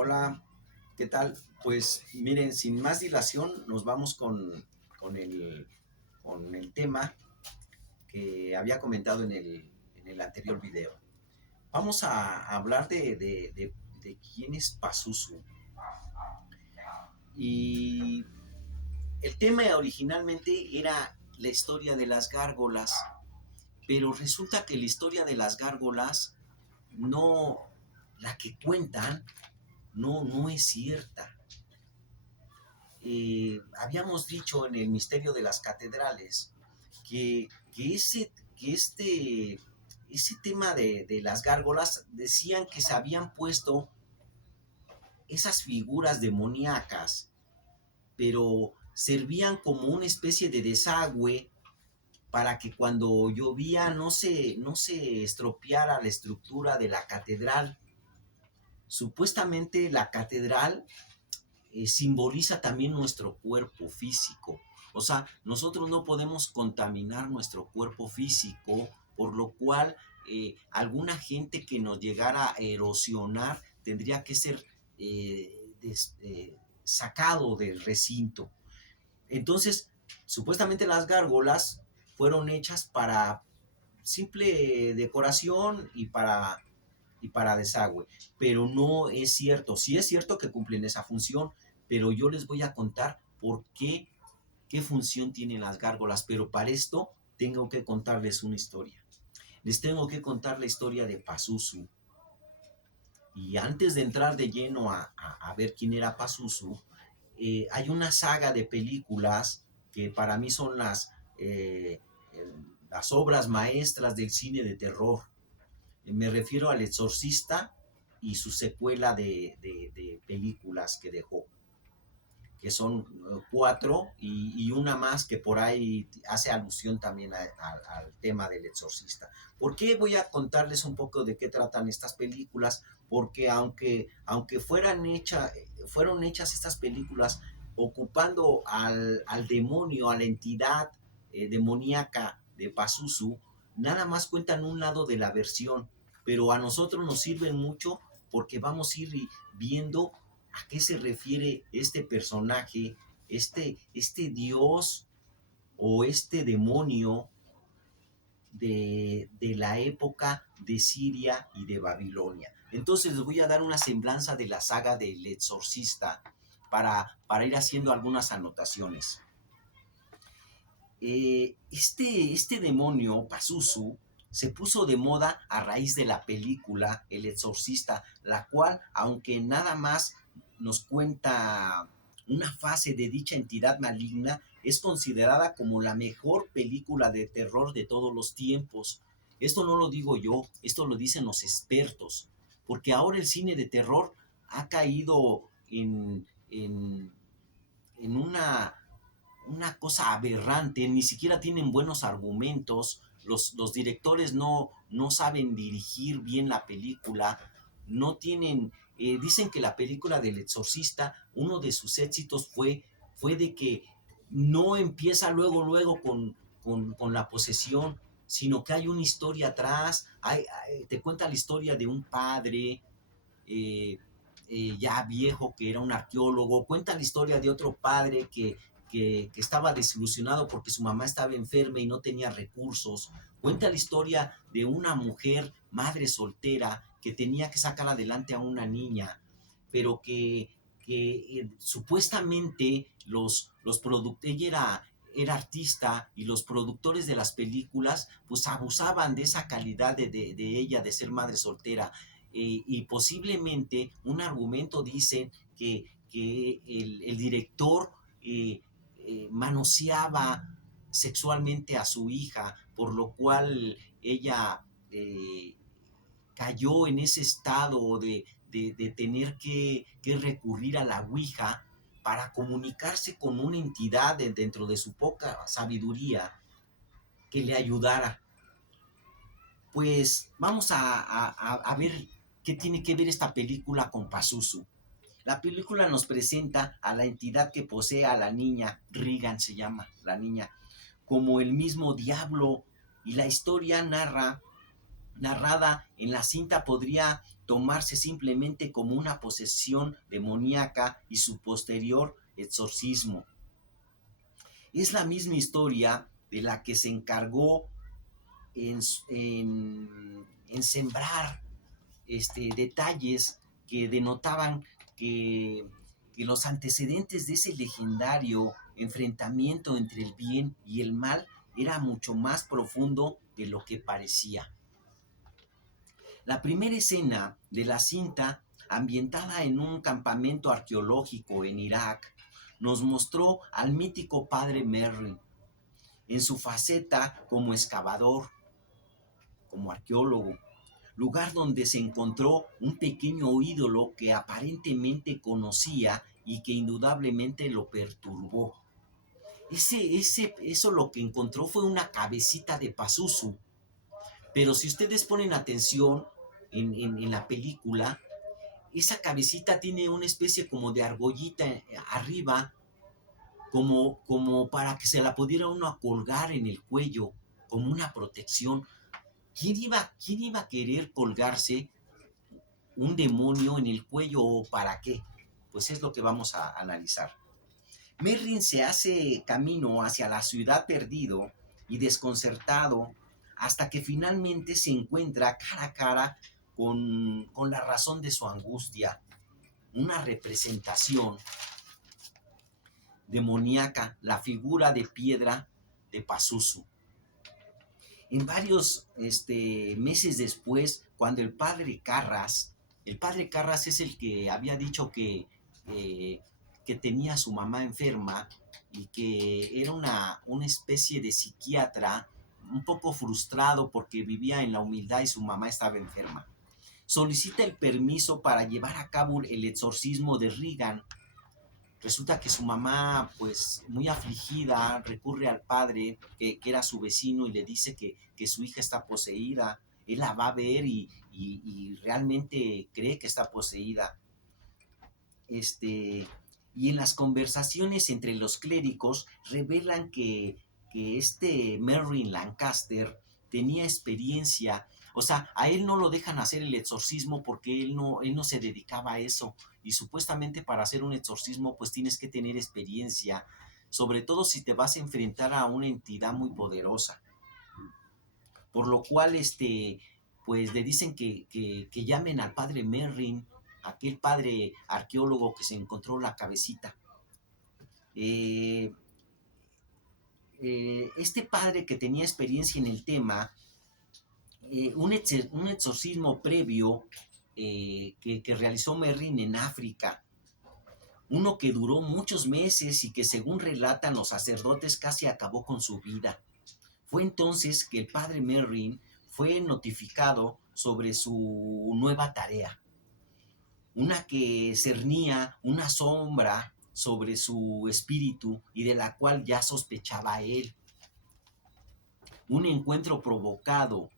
Hola, ¿qué tal? Pues miren, sin más dilación, nos vamos con el, con el tema que había comentado en el anterior video. Vamos a hablar de quién es Pazuzu. Y el tema originalmente era la historia de las gárgolas, pero resulta que la historia de las gárgolas no, la que cuentan, no es cierta. Habíamos dicho en el misterio de las catedrales que ese tema de las gárgolas decían que se habían puesto esas figuras demoníacas, pero servían como una especie de desagüe para que cuando llovía no se estropeara la estructura de la catedral. Supuestamente la catedral simboliza también nuestro cuerpo físico. O sea, nosotros no podemos contaminar nuestro cuerpo físico, por lo cual alguna gente que nos llegara a erosionar tendría que ser sacado del recinto. Entonces, supuestamente las gárgolas fueron hechas para simple decoración y para desagüe, pero no es cierto. Sí es cierto que cumplen esa función, pero yo les voy a contar qué función tienen las gárgolas, pero para esto tengo que contarles una historia. Les tengo que contar la historia de Pazuzu. Y antes de entrar de lleno a ver quién era Pazuzu, hay una saga de películas que para mí son las obras maestras del cine de terror. Me refiero al Exorcista y su secuela de películas que dejó, que son cuatro y una más que por ahí hace alusión también al tema del Exorcista. ¿Por qué voy a contarles un poco de qué tratan estas películas? Porque aunque fueron hechas estas películas ocupando al demonio, a la entidad demoníaca de Pazuzu, nada más cuentan un lado de la versión, pero a nosotros nos sirven mucho porque vamos a ir viendo a qué se refiere este personaje, este dios o este demonio de la época de Siria y de Babilonia. Entonces les voy a dar una semblanza de la saga del Exorcista para ir haciendo algunas anotaciones. Este demonio, Pazuzu, se puso de moda a raíz de la película El Exorcista, la cual, aunque nada más nos cuenta una fase de dicha entidad maligna, es considerada como la mejor película de terror de todos los tiempos. Esto no lo digo yo, esto lo dicen los expertos, porque ahora el cine de terror ha caído en una cosa aberrante, ni siquiera tienen buenos argumentos, los directores no saben dirigir bien la película, no tienen, dicen que la película del Exorcista, uno de sus éxitos fue de que no empieza luego con la posesión, sino que hay una historia atrás, te cuenta la historia de un padre eh, ya viejo que era un arqueólogo, cuenta la historia de otro padre que estaba desilusionado porque su mamá estaba enferma y no tenía recursos, cuenta la historia de una mujer, madre soltera, que tenía que sacar adelante a una niña, pero que supuestamente ella era artista y los productores de las películas pues abusaban de esa calidad de ella, de ser madre soltera. Y posiblemente un argumento dice que el director manoseaba sexualmente a su hija, por lo cual ella cayó en ese estado de tener que recurrir a la Ouija para comunicarse con una entidad dentro de su poca sabiduría que le ayudara. Pues vamos a ver qué tiene que ver esta película con Pazuzu. La película nos presenta a la entidad que posee a la niña, Regan se llama la niña, como el mismo diablo, y la historia narra narrada en la cinta podría tomarse simplemente como una posesión demoníaca y su posterior exorcismo. Es la misma historia de la que se encargó en sembrar detalles que denotaban que, que los antecedentes de ese legendario enfrentamiento entre el bien y el mal era mucho más profundo de lo que parecía. La primera escena de la cinta, ambientada en un campamento arqueológico en Irak, nos mostró al mítico padre Merrin en su faceta como excavador, como arqueólogo, lugar donde se encontró un pequeño ídolo que aparentemente conocía y que indudablemente lo perturbó. Eso lo que encontró fue una cabecita de Pazuzu, pero si ustedes ponen atención en la película, esa cabecita tiene una especie como de argollita arriba, como para que se la pudiera uno colgar en el cuello, como una protección. ¿Quién iba a querer colgarse un demonio en el cuello o para qué? Pues es lo que vamos a analizar. Merrin se hace camino hacia la ciudad perdido y desconcertado hasta que finalmente se encuentra cara a cara con la razón de su angustia, una representación demoníaca, la figura de piedra de Pazuzu. En varios meses después, cuando el padre Carras es el que había dicho que tenía a su mamá enferma y que era una especie de psiquiatra un poco frustrado porque vivía en la humildad y su mamá estaba enferma. Solicita el permiso para llevar a cabo el exorcismo de Regan. Resulta que su mamá, pues muy afligida, recurre al padre, que era su vecino, y le dice que su hija está poseída. Él la va a ver y realmente cree que está poseída. Y en las conversaciones entre los clérigos revelan que Merrin Lancaster tenía experiencia. O sea, a él no lo dejan hacer el exorcismo porque él no se dedicaba a eso. Y supuestamente para hacer un exorcismo pues tienes que tener experiencia, sobre todo si te vas a enfrentar a una entidad muy poderosa. Por lo cual, pues le dicen que llamen al padre Merrin, aquel padre arqueólogo que se encontró la cabecita. Este padre que tenía experiencia en el tema, un exorcismo previo que realizó Merrin en África, uno que duró muchos meses y que según relatan los sacerdotes casi acabó con su vida. Fue entonces que el padre Merrin fue notificado sobre su nueva tarea, una que cernía una sombra sobre su espíritu y de la cual ya sospechaba él. Un encuentro provocado,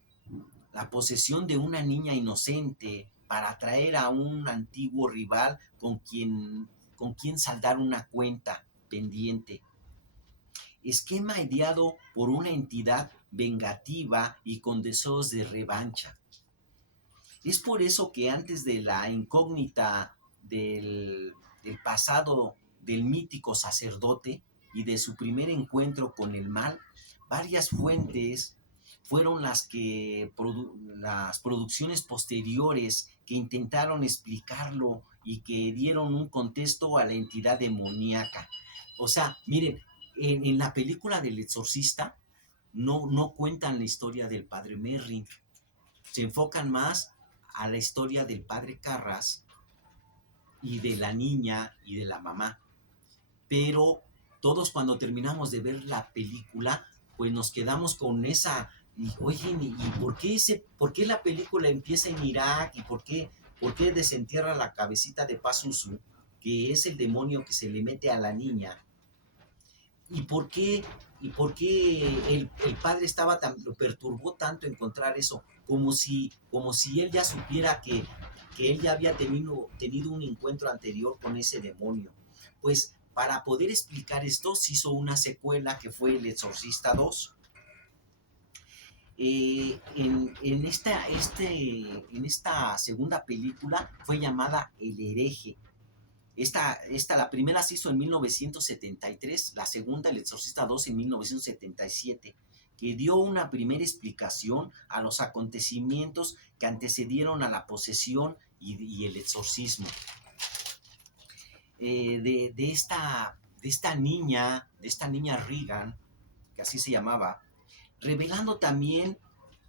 la posesión de una niña inocente para atraer a un antiguo rival con quien saldar una cuenta pendiente. Esquema ideado por una entidad vengativa y con deseos de revancha. Es por eso que antes de la incógnita del pasado del mítico sacerdote y de su primer encuentro con el mal, varias fuentes fueron las producciones posteriores que intentaron explicarlo y que dieron un contexto a la entidad demoníaca. O sea, miren, en la película del exorcista no cuentan la historia del padre Merrin, se enfocan más a la historia del padre Carras y de la niña y de la mamá. Pero todos cuando terminamos de ver la película, pues nos quedamos con esa, y, oye, ¿y por qué la película empieza en Irak? ¿Y por qué desentierra la cabecita de Pazuzu, que es el demonio que se le mete a la niña? ¿Y por qué el padre lo perturbó tanto encontrar eso? Como si él ya supiera que él ya había tenido un encuentro anterior con ese demonio. Pues para poder explicar esto se hizo una secuela que fue El Exorcista 2. En esta segunda película fue llamada El hereje. La primera se hizo en 1973, la segunda, El Exorcista 2, en 1977, que dio una primera explicación a los acontecimientos que antecedieron a la posesión y el exorcismo. De esta niña Regan, que así se llamaba, revelando también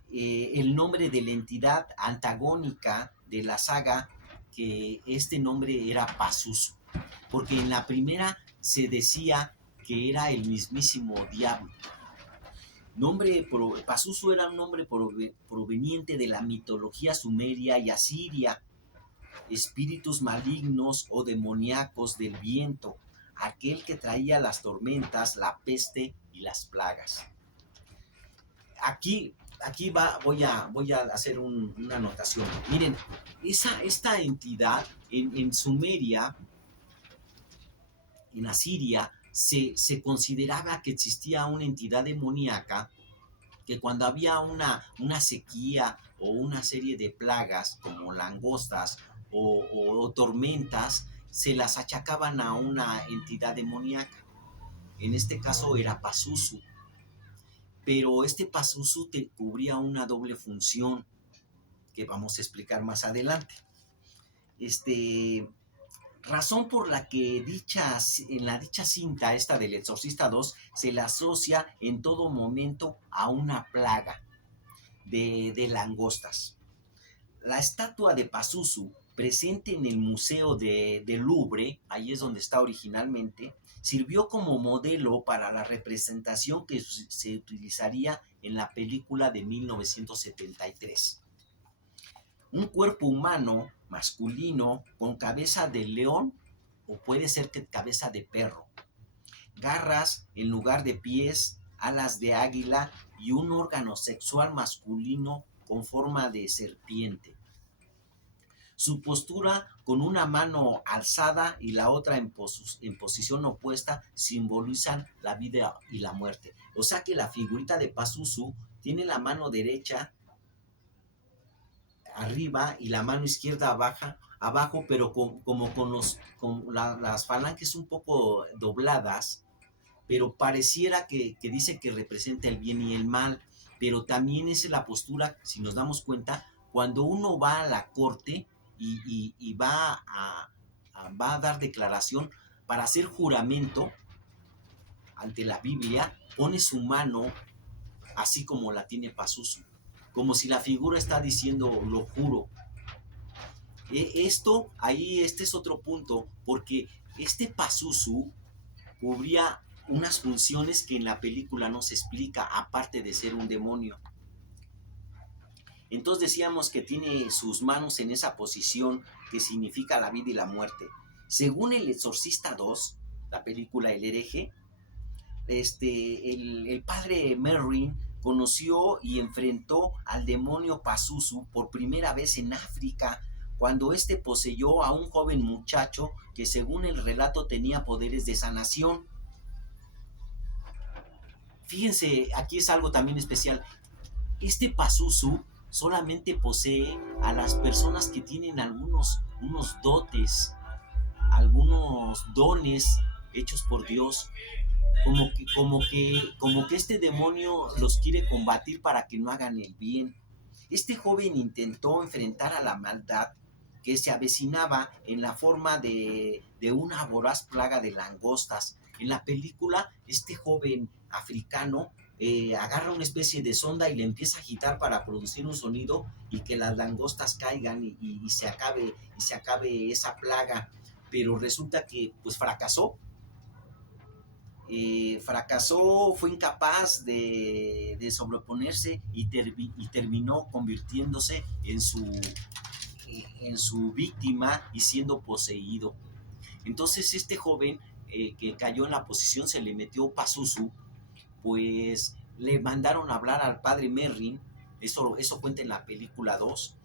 el nombre de la entidad antagónica de la saga, que este nombre era Pazuzu, porque en la primera se decía que era el mismísimo diablo. Pazuzu era un nombre proveniente de la mitología sumeria y asiria, espíritus malignos o demoníacos del viento, aquel que traía las tormentas, la peste y las plagas. Voy a hacer una anotación. Miren, esta entidad en Sumeria, en Asiria, se consideraba que existía una entidad demoníaca que cuando había una sequía o una serie de plagas como langostas o tormentas, se las achacaban a una entidad demoníaca. En este caso era Pazuzu. Pero este Pazuzu cubría una doble función que vamos a explicar más adelante. Razón por la que en la dicha cinta, esta del Exorcista 2, se le asocia en todo momento a una plaga de langostas. La estatua de Pazuzu, presente en el Museo de Louvre, ahí es donde está originalmente, sirvió como modelo para la representación que se utilizaría en la película de 1973. Un cuerpo humano masculino con cabeza de león o puede ser que cabeza de perro, garras en lugar de pies, alas de águila y un órgano sexual masculino con forma de serpiente. Su postura, con una mano alzada y la otra en posición opuesta, simbolizan la vida y la muerte. O sea que la figurita de Pazuzu tiene la mano derecha arriba y la mano izquierda abajo, pero como con las falanges un poco dobladas, pero pareciera que dice que representa el bien y el mal, pero también es la postura, si nos damos cuenta, cuando uno va a la corte y va a dar declaración para hacer juramento ante la Biblia, pone su mano así como la tiene Pazuzu, como si la figura está diciendo lo juro. Este es otro punto, porque este Pazuzu cubría unas funciones que en la película no se explica, aparte de ser un demonio. Entonces decíamos que tiene sus manos en esa posición que significa la vida y la muerte. Según El Exorcista 2, la película El hereje, el padre Merrin conoció y enfrentó al demonio Pazuzu por primera vez en África, cuando poseyó a un joven muchacho que según el relato tenía poderes de sanación. Fíjense, aquí es algo también especial. Este Pazuzu solamente posee a las personas que tienen unos dotes, algunos dones hechos por Dios, como que este demonio los quiere combatir para que no hagan el bien. Este joven intentó enfrentar a la maldad que se avecinaba en la forma de una voraz plaga de langostas. En la película, este joven africano agarra una especie de sonda y le empieza a agitar para producir un sonido y que las langostas caigan y se acabe esa plaga. Pero resulta que pues fracasó. Fue incapaz de sobreponerse y terminó convirtiéndose en su víctima y siendo poseído. Entonces este joven que cayó en la posición, se le metió Pazuzu, pues le mandaron a hablar al padre Merrin, eso cuenta en la película 2.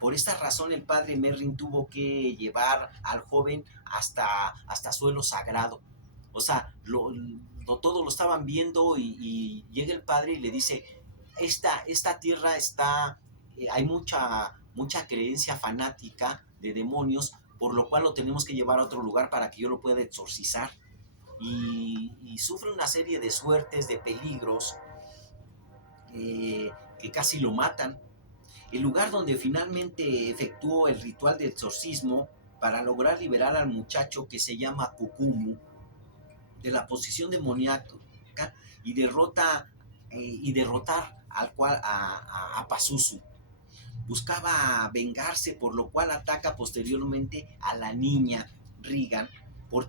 Por esta razón el padre Merrin tuvo que llevar al joven hasta suelo sagrado. O sea, todos lo estaban viendo y llega el padre y le dice, esta tierra está, hay mucha creencia fanática de demonios, por lo cual lo tenemos que llevar a otro lugar para que yo lo pueda exorcizar. Y sufre una serie de suertes, de peligros, que casi lo matan. El lugar donde finalmente efectuó el ritual de exorcismo para lograr liberar al muchacho, que se llama Kukumu, de la posición demoníaca, y derrotar a Pazuzu. Buscaba vengarse, por lo cual ataca posteriormente a la niña Regan por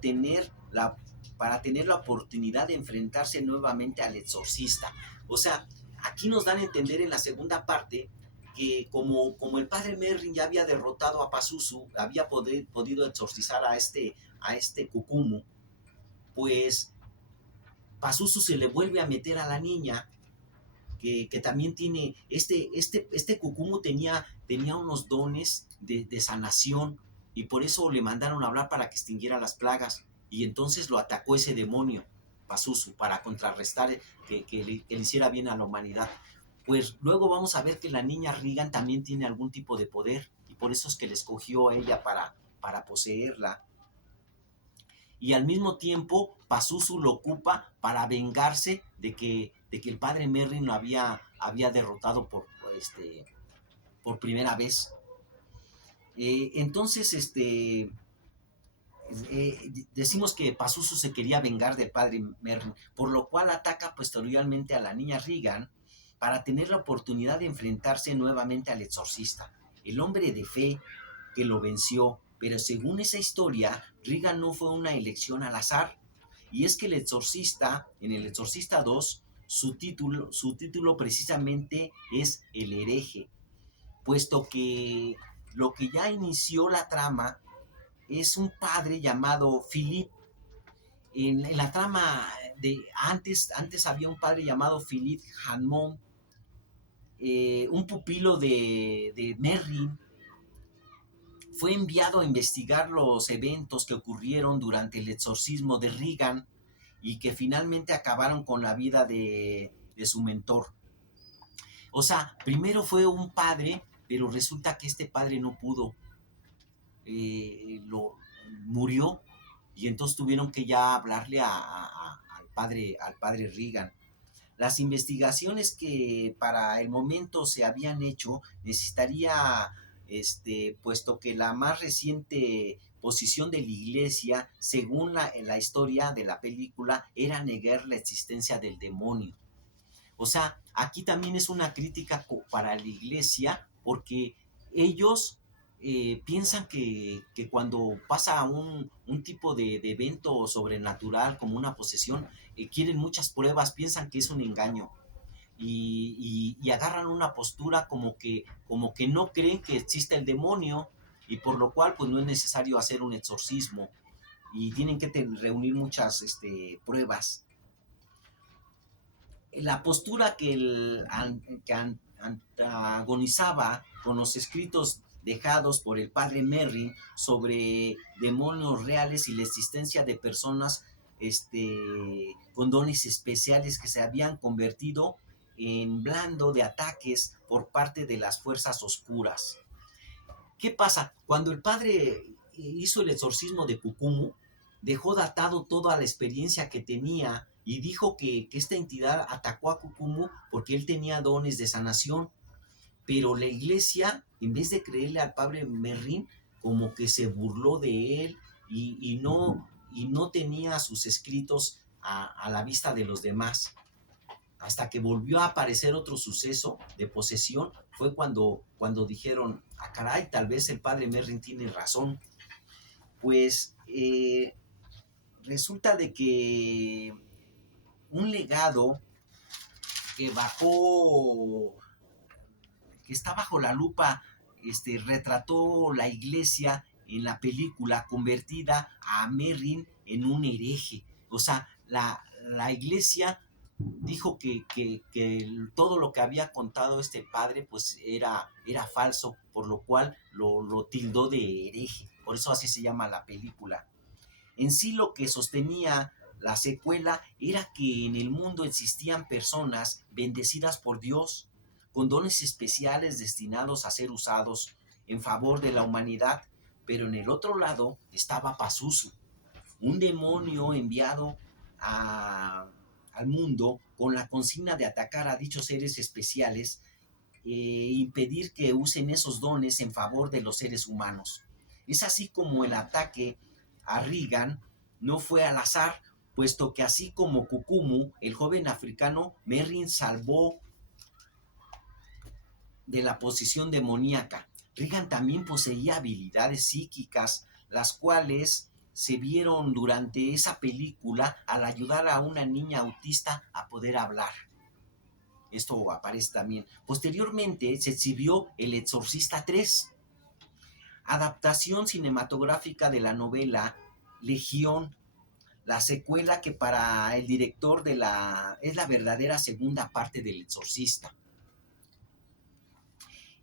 para tener la oportunidad de enfrentarse nuevamente al exorcista. O sea, aquí nos dan a entender en la segunda parte que como el padre Merrin ya había derrotado a Pazuzu, había podido exorcizar a este Kukumu, pues Pazuzu se le vuelve a meter a la niña, que también tiene, este Kukumu tenía unos dones de sanación, y por eso le mandaron a hablar para que extinguiera las plagas, y entonces lo atacó ese demonio, Pazuzu, para contrarrestar que le hiciera bien a la humanidad. Pues luego vamos a ver que la niña Regan también tiene algún tipo de poder, y por eso es que le escogió a ella para poseerla. Y al mismo tiempo Pazuzu lo ocupa para vengarse de que el padre Merrin lo había derrotado por primera vez. Entonces, decimos que Pazuzu se quería vengar del padre Merrin, por lo cual ataca posteriormente a la niña Regan para tener la oportunidad de enfrentarse nuevamente al exorcista, el hombre de fe que lo venció. Pero según esa historia, Regan no fue una elección al azar. Y es que el exorcista, en el Exorcista 2, su título precisamente es El hereje, puesto que lo que ya inició la trama es un padre llamado Philip. En la trama antes había un padre llamado Philip Hammond, un pupilo de Merrin. Fue enviado a investigar los eventos que ocurrieron durante el exorcismo de Regan y que finalmente acabaron con la vida de su mentor. O sea, primero fue un padre, pero resulta que este padre no pudo, murió, y entonces tuvieron que ya hablarle al padre Regan. Las investigaciones que para el momento se habían hecho necesitaría, puesto que la más reciente posición de la iglesia, según la historia de la película, era negar la existencia del demonio. O sea, aquí también es una crítica para la iglesia, porque ellos piensan que cuando pasa un tipo de evento sobrenatural como una posesión, quieren muchas pruebas, piensan que es un engaño, y agarran una postura como que no creen que exista el demonio, y por lo cual pues no es necesario hacer un exorcismo, y tienen que reunir muchas pruebas. La postura que antagonizaba con los escritos dejados por el padre Merrin sobre demonios reales y la existencia de personas con dones especiales que se habían convertido en blando de ataques por parte de las fuerzas oscuras. ¿Qué pasa? Cuando el padre hizo el exorcismo de Kukumu, dejó datado toda la experiencia que tenía, y dijo que esta entidad atacó a Kukumu porque él tenía dones de sanación. Pero la iglesia, en vez de creerle al padre Merrin, como que se burló de él, y no tenía sus escritos a la vista de los demás. Hasta que volvió a aparecer otro suceso de posesión, fue cuando dijeron, caray, tal vez el padre Merrin tiene razón. Pues resulta de que un legado que está bajo la lupa, retrató la iglesia en la película, convertida a Merrin en un hereje. O sea, la iglesia dijo que todo lo que había contado este padre pues era falso, por lo cual lo tildó de hereje. Por eso así se llama la película. En sí, lo que sostenía La secuela era que en el mundo existían personas bendecidas por Dios, con dones especiales destinados a ser usados en favor de la humanidad, pero en el otro lado estaba Pazuzu, un demonio enviado a- al mundo con la consigna de atacar a dichos seres especiales e impedir que usen esos dones en favor de los seres humanos. Es así como el ataque a Reagan no fue al azar, puesto que así como Kukumu, el joven africano, Merrin salvó de la posición demoníaca. Reagan también poseía habilidades psíquicas, las cuales se vieron durante esa película al ayudar a una niña autista a poder hablar. Esto aparece también. Posteriormente se exhibió El Exorcista 3, adaptación cinematográfica de la novela Legión, la secuela que para el director es la verdadera segunda parte del Exorcista.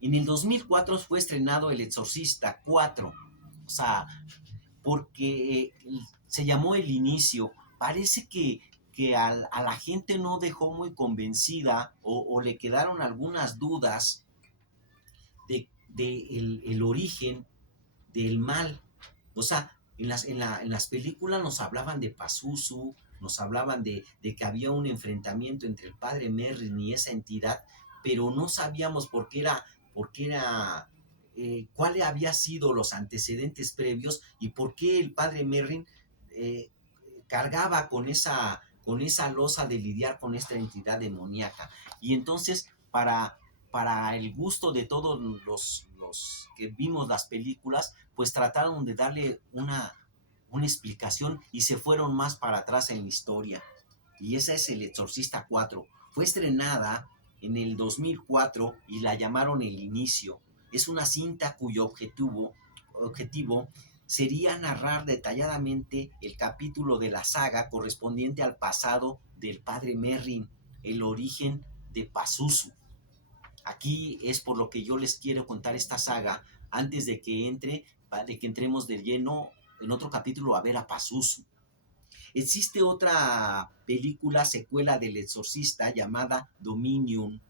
En el 2004 fue estrenado El Exorcista 4, o sea, porque se llamó El Inicio. Parece que a la gente no dejó muy convencida o le quedaron algunas dudas de el origen del mal. O sea, en las películas nos hablaban de Pazuzu, nos hablaban de que había un enfrentamiento entre el padre Merrin y esa entidad, pero no sabíamos por qué era cuáles habían sido los antecedentes previos y por qué el padre Merrin eh, cargaba con esa losa de lidiar con esta entidad demoníaca. Y entonces, para el gusto de todos los que vimos las películas, pues trataron de darle una explicación y se fueron más para atrás en la historia. Y esa es El Exorcista 4. Fue estrenada en el 2004 y la llamaron El Inicio. Es una cinta cuyo objetivo sería narrar detalladamente el capítulo de la saga correspondiente al pasado del padre Merrin, el origen de Pazuzu. Aquí es por lo que yo les quiero contar esta saga antes de que entremos de lleno en otro capítulo a ver a Pazuzu. Existe otra película secuela del Exorcista llamada Dominion,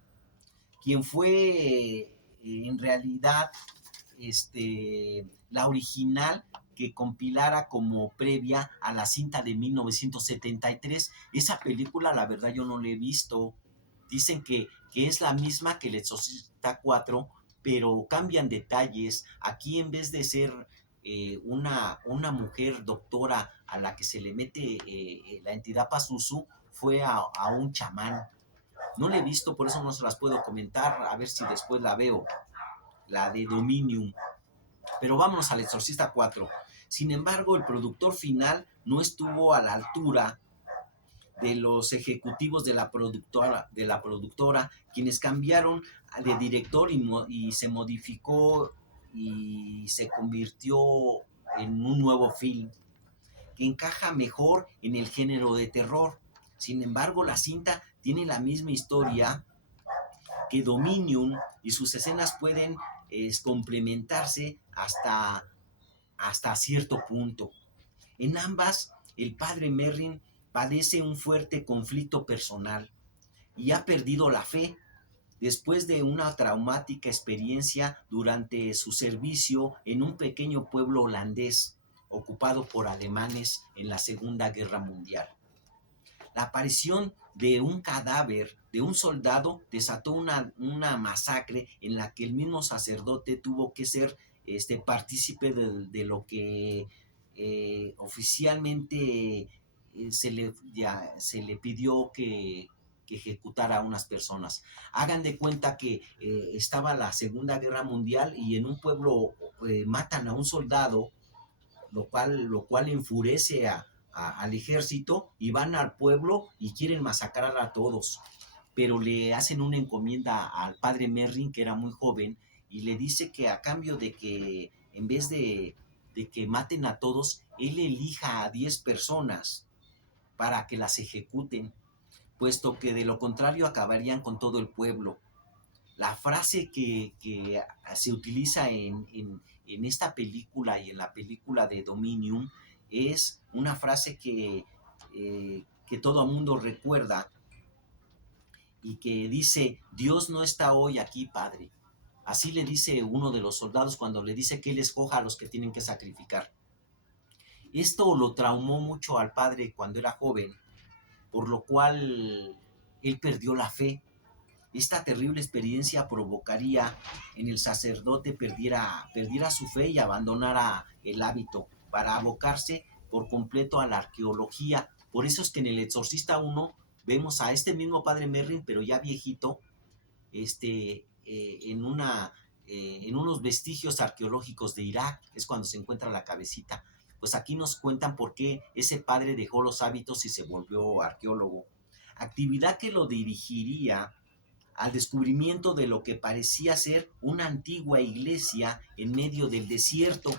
quien fue en realidad la original que compilara como previa a la cinta de 1973. Esa película, la verdad, yo no la he visto. Dicen que es la misma que El Exorcista 4, pero cambian detalles. Aquí, en vez de ser una mujer doctora a la que se le mete la entidad Pazuzu, fue a un chamán. No la he visto, por eso no se las puedo comentar. A ver si después la veo, la de Dominion. Pero vámonos al Exorcista 4. Sin embargo, el productor final no estuvo a la altura de los ejecutivos de la productora quienes cambiaron de director y se modificó y se convirtió en un nuevo film que encaja mejor en el género de terror. Sin embargo, la cinta tiene la misma historia que Dominion y sus escenas pueden complementarse hasta cierto punto. En ambas, el padre Merrin padece un fuerte conflicto personal y ha perdido la fe después de una traumática experiencia durante su servicio en un pequeño pueblo holandés ocupado por alemanes en la Segunda Guerra Mundial. La aparición de un cadáver de un soldado desató una masacre en la que el mismo sacerdote tuvo que ser partícipe de lo que oficialmente se le pidió que ejecutara a unas personas. Hagan de cuenta que estaba la Segunda Guerra Mundial y en un pueblo matan a un soldado, lo cual enfurece al ejército y van al pueblo y quieren masacrar a todos. Pero le hacen una encomienda al padre Merrin, que era muy joven, y le dice que a cambio de que en vez de que maten a todos, él elija a 10 personas para que las ejecuten, puesto que de lo contrario acabarían con todo el pueblo. La frase que se utiliza en esta película y en la película de Dominion es una frase que que todo el mundo recuerda y que dice: Dios no está hoy aquí, Padre. Así le dice uno de los soldados cuando le dice que él escoja a los que tienen que sacrificar. Esto lo traumó mucho al padre cuando era joven, por lo cual él perdió la fe. Esta terrible experiencia provocaría en el sacerdote perdiera su fe y abandonara el hábito para abocarse por completo a la arqueología. Por eso es que en El Exorcista 1 vemos a este mismo padre Merrin, pero ya viejito, en unos vestigios arqueológicos de Irak, es cuando se encuentra la cabecita. Pues aquí nos cuentan por qué ese padre dejó los hábitos y se volvió arqueólogo. Actividad que lo dirigiría al descubrimiento de lo que parecía ser una antigua iglesia en medio del desierto.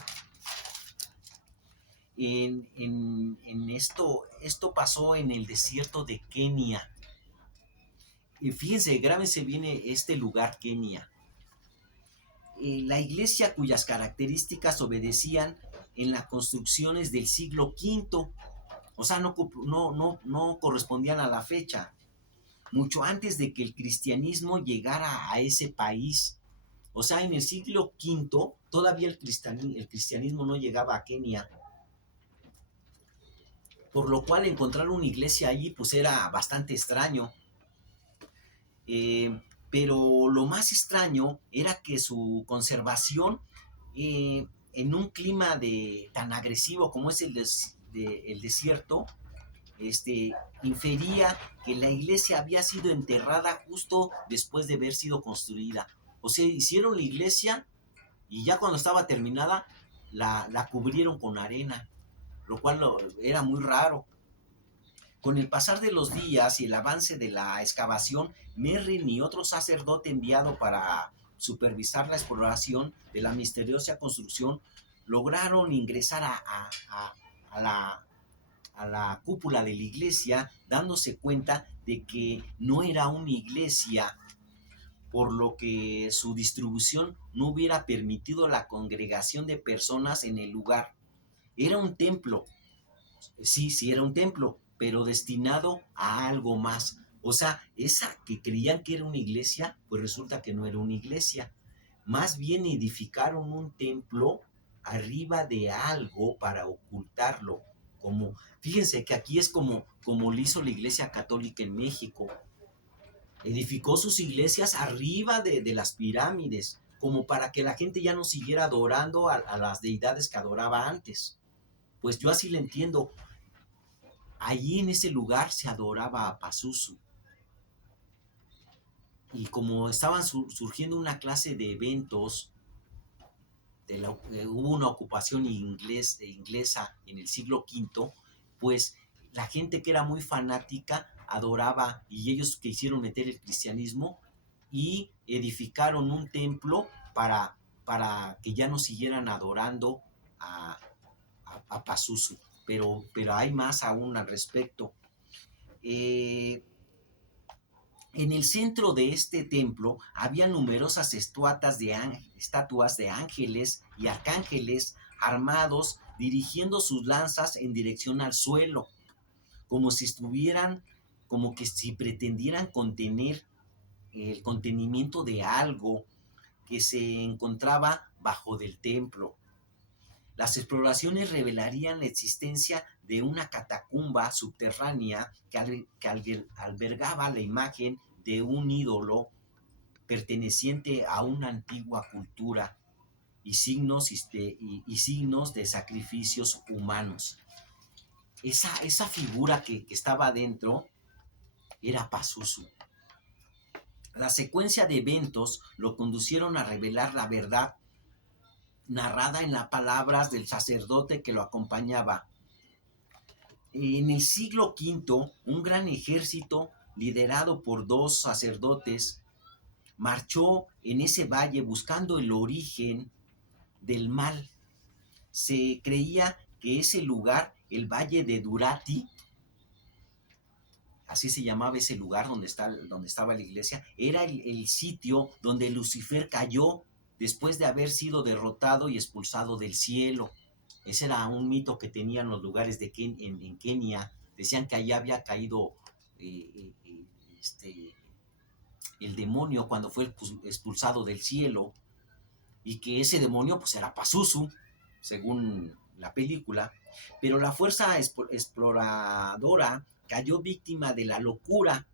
Esto pasó en el desierto de Kenia. Y fíjense, grábense bien este lugar, Kenia. La iglesia cuyas características obedecían en las construcciones del siglo V, o sea, no correspondían a la fecha, mucho antes de que el cristianismo llegara a ese país. O sea, en el siglo V todavía el cristianismo no llegaba a Kenia, por lo cual encontrar una iglesia allí pues era bastante extraño. Pero lo más extraño era que su conservación, en un clima tan agresivo como es el desierto, infería que la iglesia había sido enterrada justo después de haber sido construida. O sea, hicieron la iglesia y ya cuando estaba terminada la cubrieron con arena, lo cual era muy raro. Con el pasar de los días y el avance de la excavación, Merrin y otro sacerdote enviado para supervisar la exploración de la misteriosa construcción lograron ingresar a la cúpula de la iglesia, dándose cuenta de que no era una iglesia, por lo que su distribución no hubiera permitido la congregación de personas en el lugar. Era un templo, sí era un templo, pero destinado a algo más. O sea, esa que creían que era una iglesia, pues resulta que no era una iglesia. Más bien edificaron un templo arriba de algo para ocultarlo. Como, fíjense que aquí es como lo hizo la Iglesia Católica en México. Edificó sus iglesias arriba de las pirámides, como para que la gente ya no siguiera adorando a las deidades que adoraba antes. Pues yo así le entiendo. Allí en ese lugar se adoraba a Pazuzu. Y como estaban surgiendo una clase de eventos, hubo una ocupación inglesa en el siglo V, pues la gente que era muy fanática adoraba, y ellos quisieron meter el cristianismo y edificaron un templo para que ya no siguieran adorando a Pazuzu. Pero hay más aún al respecto. En el centro de este templo había numerosas estatuas de ángeles y arcángeles armados dirigiendo sus lanzas en dirección al suelo, como que si pretendieran contener el contenimiento de algo que se encontraba bajo del templo. Las exploraciones revelarían la existencia de una catacumba subterránea que albergaba la imagen de un ídolo perteneciente a una antigua cultura y signos de sacrificios humanos. Esa figura que estaba adentro era Pazuzu. La secuencia de eventos lo conducieron a revelar la verdad narrada en las palabras del sacerdote que lo acompañaba. En el siglo V, un gran ejército liderado por dos sacerdotes marchó en ese valle buscando el origen del mal. Se creía que ese lugar, el valle de Durati, así se llamaba ese lugar donde estaba la iglesia, era el sitio donde Lucifer cayó después de haber sido derrotado y expulsado del cielo. Ese era un mito que tenían los lugares en Kenia decían que allá había caído eh, eh, eh, este, el demonio cuando fue expulsado del cielo, y que ese demonio pues era Pazuzu, según la película, pero la fuerza exploradora cayó víctima de la locura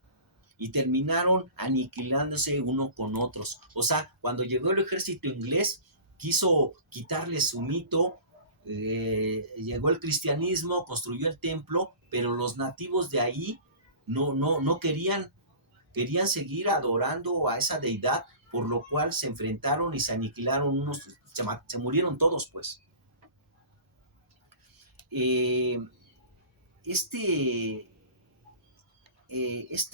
y terminaron aniquilándose uno con otros. O sea, cuando llegó el ejército inglés, quiso quitarles su mito, llegó el cristianismo, construyó el templo, pero los nativos de ahí no querían seguir adorando a esa deidad, por lo cual se enfrentaron y se aniquilaron unos, se murieron todos, pues. Eh, este,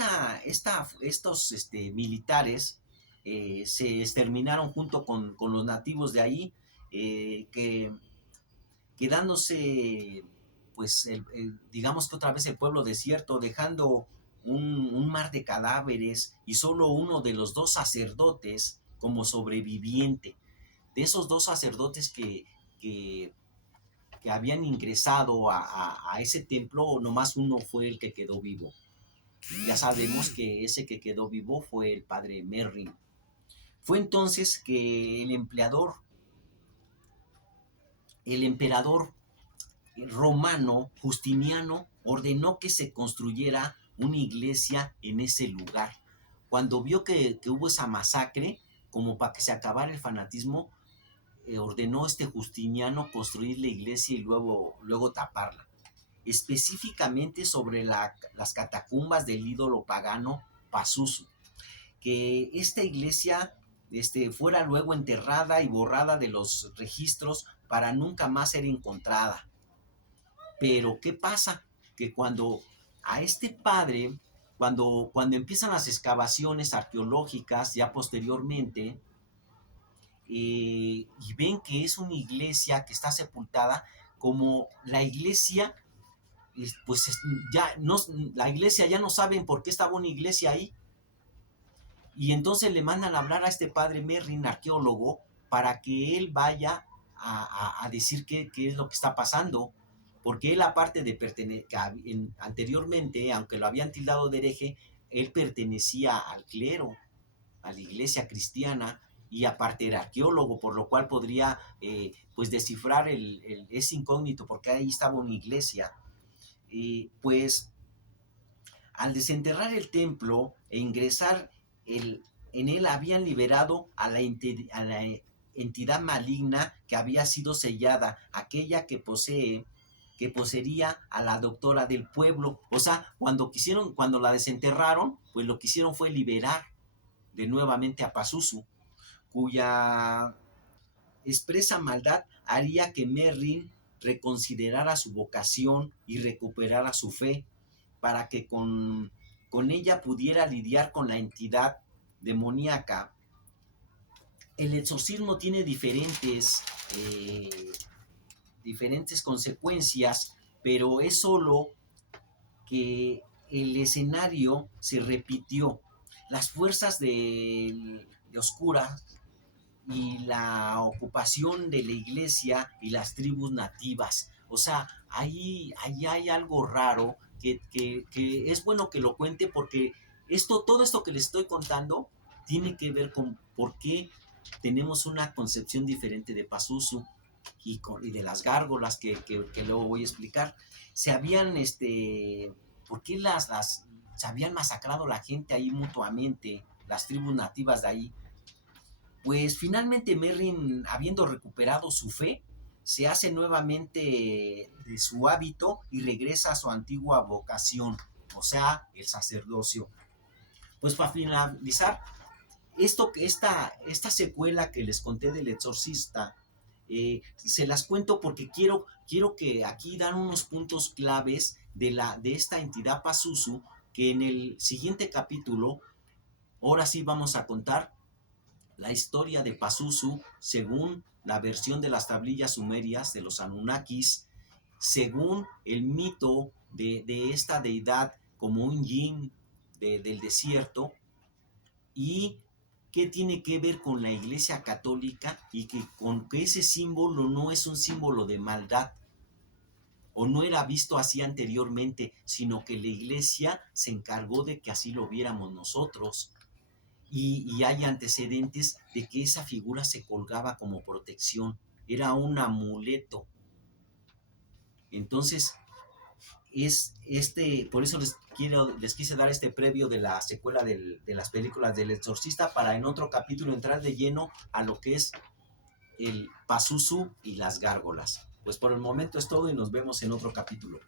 estos militares se exterminaron junto con los nativos de ahí, que quedándose, pues, digamos que otra vez el pueblo desierto, dejando un mar de cadáveres y solo uno de los dos sacerdotes como sobreviviente. De esos dos sacerdotes que, que habían ingresado a ese templo, nomás uno fue el que quedó vivo. Ya sabemos que ese que quedó vivo fue el padre Merrin. Fue entonces que el emperador romano Justiniano ordenó que se construyera una iglesia en ese lugar. Cuando vio que hubo esa masacre, como para que se acabara el fanatismo, ordenó Justiniano construir la iglesia y luego taparla, específicamente sobre las catacumbas del ídolo pagano Pazuzu, que esta iglesia fuera luego enterrada y borrada de los registros para nunca más ser encontrada. Pero ¿qué pasa? Que cuando a este padre, cuando empiezan las excavaciones arqueológicas ya posteriormente, y ven que es una iglesia que está sepultada, como la iglesia, pues ya no, la iglesia ya no saben por qué estaba una iglesia ahí, y entonces le mandan a hablar a este padre Merrin, arqueólogo, para que él vaya a decir qué es lo que está pasando, porque él, aparte de pertenecer, anteriormente, aunque lo habían tildado de hereje, él pertenecía al clero, a la iglesia cristiana, y aparte era arqueólogo, por lo cual podría pues descifrar ese incógnito, porque ahí estaba una iglesia. Pues al desenterrar el templo e ingresar en él, habían liberado a la entidad maligna que había sido sellada, aquella que poseería a la doctora del pueblo. O sea, cuando la desenterraron, pues lo que hicieron fue liberar de nuevamente a Pazuzu, cuya expresa maldad haría que Merrin reconsiderara su vocación y recuperara su fe, para que con ella pudiera lidiar con la entidad demoníaca. El exorcismo tiene eh, diferentes consecuencias, pero es solo que el escenario se repitió. Las fuerzas de oscuras y la ocupación de la iglesia y las tribus nativas. O sea, ahí hay algo raro que es bueno que lo cuente, porque todo esto que les estoy contando tiene que ver con por qué tenemos una concepción diferente de Pazuzu y de las gárgolas que luego voy a explicar. Se habían, ¿por qué se habían masacrado la gente ahí mutuamente, las tribus nativas de ahí? Pues finalmente Merrin, habiendo recuperado su fe, se hace nuevamente de su hábito y regresa a su antigua vocación, o sea, el sacerdocio. Pues para finalizar, esta secuela que les conté del exorcista, se las cuento porque quiero que aquí dan unos puntos claves de esta entidad Pazuzu, que en el siguiente capítulo, ahora sí vamos a contar la historia de Pazuzu según la versión de las tablillas sumerias de los Anunnakis, según el mito de esta deidad como un yin del desierto, y qué tiene que ver con la Iglesia Católica, y con que ese símbolo no es un símbolo de maldad, o no era visto así anteriormente, sino que la iglesia se encargó de que así lo viéramos nosotros. Y hay antecedentes de que esa figura se colgaba como protección, era un amuleto. Entonces, por eso les quise dar este previo de la secuela de las películas del Exorcista, para en otro capítulo entrar de lleno a lo que es el Pazuzu y las gárgolas. Pues por el momento es todo y nos vemos en otro capítulo.